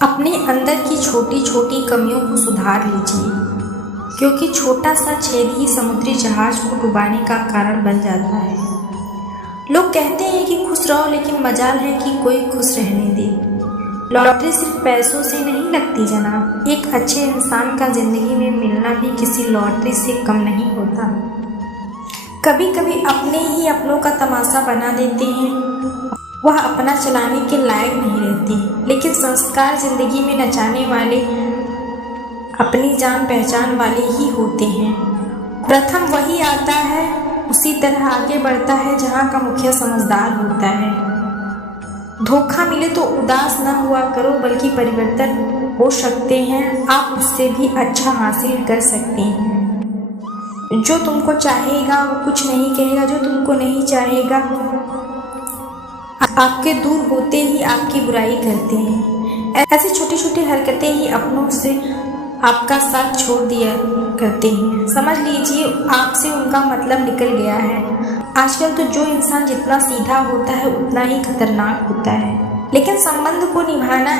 अपने अंदर की छोटी छोटी कमियों को सुधार लीजिए, क्योंकि छोटा सा छेद ही समुद्री जहाज को डुबाने का कारण बन जाता है। लोग कहते हैं कि खुश रहो, लेकिन मजाल है कि कोई खुश रहने दे। लॉटरी सिर्फ पैसों से नहीं लगती जनाब। एक अच्छे इंसान का जिंदगी में मिलना भी किसी लॉटरी से कम नहीं होता। कभी कभी अपने ही अपनों का तमाशा बना देते हैं, वह अपना चलाने के लायक नहीं रहते, लेकिन संस्कार जिंदगी में नचाने वाले अपनी जान पहचान वाले ही होते हैं। प्रथम वही आता है, उसी तरह आगे बढ़ता है जहाँ का मुखिया समझदार होता है। धोखा मिले तो उदास न हुआ करो, बल्कि परिवर्तन हो सकते हैं, आप उससे भी अच्छा हासिल कर सकते हैं। जो तुमको चाहेगा वो कुछ नहीं कहेगा, जो तुमको नहीं चाहेगा आपके दूर होते ही आपकी बुराई करते हैं। ऐसी छोटी छोटी हरकतें ही अपनों से आपका साथ छोड़ दिया करते हैं। समझ लीजिए आपसे उनका मतलब निकल गया है। आजकल तो जो इंसान जितना सीधा होता है उतना ही खतरनाक होता है, लेकिन संबंध को निभाना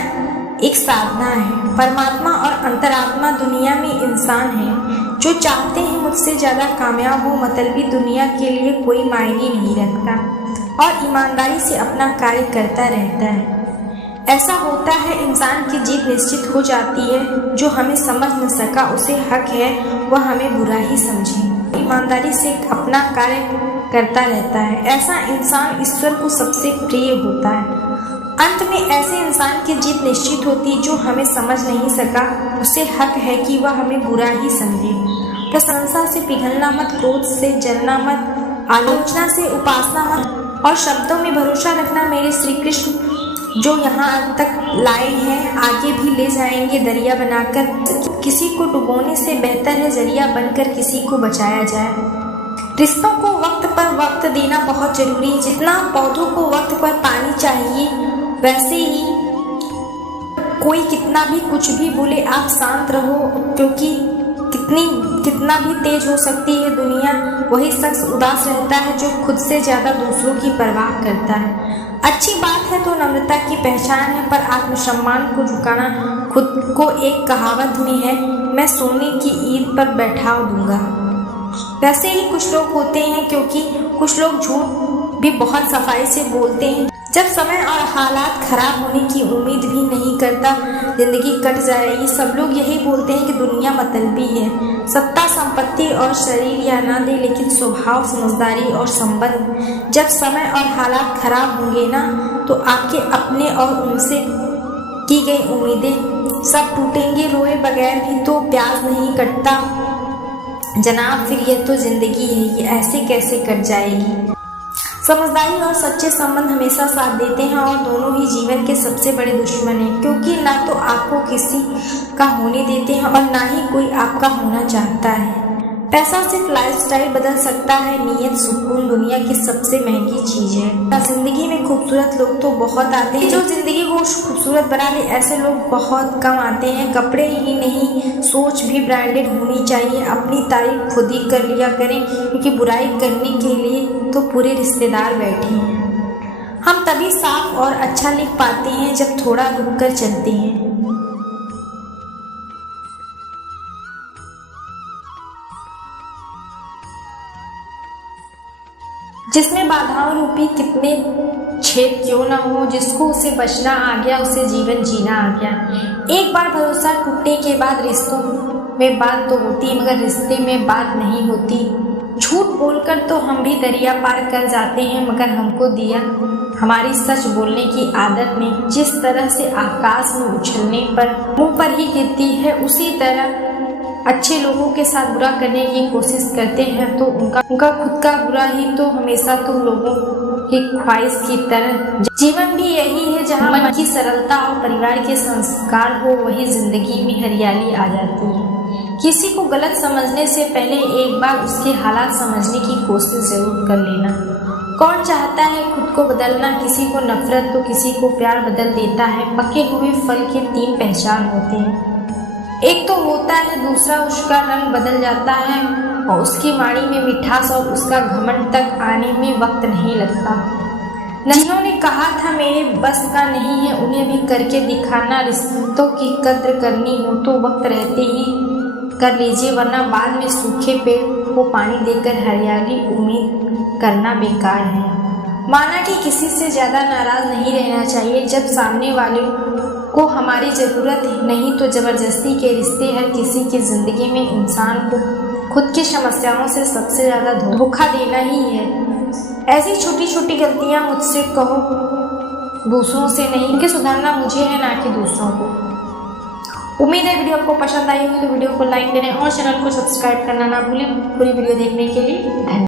एक साधना है। परमात्मा और अंतरात्मा दुनिया में इंसान है जो चाहते हैं मुझसे ज़्यादा कामयाब हो। मतलबी दुनिया के लिए कोई मायने नहीं रखता और ईमानदारी से अपना कार्य करता रहता है। ऐसा होता है इंसान की जीत निश्चित हो जाती है। जो हमें समझ न सका उसे हक है वह हमें बुरा ही समझे। ईमानदारी से अपना कार्य करता रहता है, ऐसा इंसान ईश्वर को सबसे प्रिय होता है। अंत में ऐसे इंसान की जीत निश्चित होती, जो हमें समझ नहीं सका उसे हक है कि वह हमें बुरा ही समझे। प्रशंसा से पिघलना मत, क्रोध से जलना मत, आलोचना से उपासना मत और शब्दों में भरोसा रखना। मेरे श्री कृष्ण जो यहाँ तक लाए हैं आगे भी ले जाएंगे दरिया बनाकर। किसी को डुबोने से बेहतर है जरिया बनकर किसी को बचाया जाए। रिश्तों को वक्त पर वक्त देना बहुत जरूरी है। जितना पौधों को वक्त पर पानी चाहिए, वैसे ही कोई कितना भी कुछ भी बोले आप शांत रहो, क्योंकि कितना भी तेज हो सकती है दुनिया, वही शख्स उदास रहता है जो खुद से ज्यादा दूसरों की परवाह करता है। अच्छी बात है तो नम्रता की पहचान है, पर आत्मसम्मान को झुकाना खुद को एक कहावत में है, मैं सोने की ईंट पर बैठा दूंगा। वैसे ही कुछ लोग होते हैं, क्योंकि कुछ लोग झूठ भी बहुत सफाई से बोलते हैं। जब समय और हालात खराब होने की उम्मीद भी नहीं करता, जिंदगी कट जाएगी। सब लोग यही बोलते हैं कि दुनिया मतलबी है। सत्ता संपत्ति और शरीर या ना दे, लेकिन स्वभाव समझदारी और संबंध। जब समय और हालात खराब होंगे ना, तो आपके अपने और उनसे की गई उम्मीदें सब टूटेंगे। रोए बगैर भी तो प्याज नहीं कटता जनाब, फिर ये तो जिंदगी है, ये ऐसे कैसे कट जाएगी। समझदारी और सच्चे संबंध हमेशा साथ देते हैं और दोनों ही जीवन के सबसे बड़े दुश्मन हैं, क्योंकि ना तो आपको किसी का होने देते हैं और ना ही कोई आपका होना चाहता है। पैसा सिर्फ लाइफस्टाइल बदल सकता है, नीयत सुकून दुनिया की सबसे महंगी चीज है। जिंदगी में खूबसूरत लोग तो बहुत आते हैं, जो जिंदगी को खूबसूरत बना ले ऐसे लोग बहुत कम आते हैं। कपड़े ही नहीं, सोच भी ब्रांडेड होनी चाहिए। अपनी तारीफ खुद ही कर लिया करें, क्योंकि बुराई करने के लिए तो पूरे रिश्तेदार बैठे हैं। हम तभी साफ और अच्छा लिख पाते हैं जब थोड़ा रुक कर चलते हैं। जिसमें बाधाओं रूपी कितने छेद क्यों ना हो, जिसको उसे बचना आ गया उसे जीवन जीना आ गया। एक बार भरोसा टूटने के बाद रिश्तों में बात तो होती, मगर रिश्ते में बात नहीं होती। झूठ बोलकर तो हम भी दरिया पार कर जाते हैं, मगर हमको दिया हमारी सच बोलने की आदत ने। जिस तरह से आकाश में उछलने पर मुंह पर ही गिरती है, उसी तरह अच्छे लोगों के साथ बुरा करने की कोशिश करते हैं तो उनका खुद का बुरा ही तो हमेशा तुम लोगों की ख्वाहिश की तरह। जीवन भी यही है, जहाँ मन की सरलता और परिवार के संस्कार हो, वही जिंदगी में हरियाली आ जाती है। किसी को गलत समझने से पहले एक बार उसके हालात समझने की कोशिश जरूर कर लेना। कौन चाहता है खुद को बदलना? किसी को नफरत तो किसी को प्यार बदल देता है। पके हुए फल के 3 पहचान होते हैं, एक तो होता है, दूसरा उसका रंग बदल जाता है और उसकी वाणी में मिठास और उसका घमंड तक आने में वक्त नहीं लगता। जिन्होंने कहा था मेरे बस का नहीं है उन्हें भी करके दिखाना। रिश्तों की कद्र करनी हो तो वक्त रहते ही कर लीजिए, वरना बाद में सूखे पेड़ को पानी देकर हरियाली उम्मीद करना बेकार है। माना कि किसी से ज़्यादा नाराज़ नहीं रहना चाहिए। जब सामने वाले को हमारी ज़रूरत नहीं तो ज़बरदस्ती के रिश्ते हर किसी की ज़िंदगी में इंसान को खुद की समस्याओं से सबसे ज़्यादा धोखा देना ही है। ऐसी छोटी छोटी गलतियाँ मुझसे कहो, दूसरों से नहीं, क्योंकि सुधारना मुझे है ना कि दूसरों को। उम्मीद है वीडियो आपको पसंद आई होगी, तो वीडियो को लाइक करें और चैनल को सब्सक्राइब करना ना भूलें। पूरी वीडियो देखने के लिए धन्यवाद।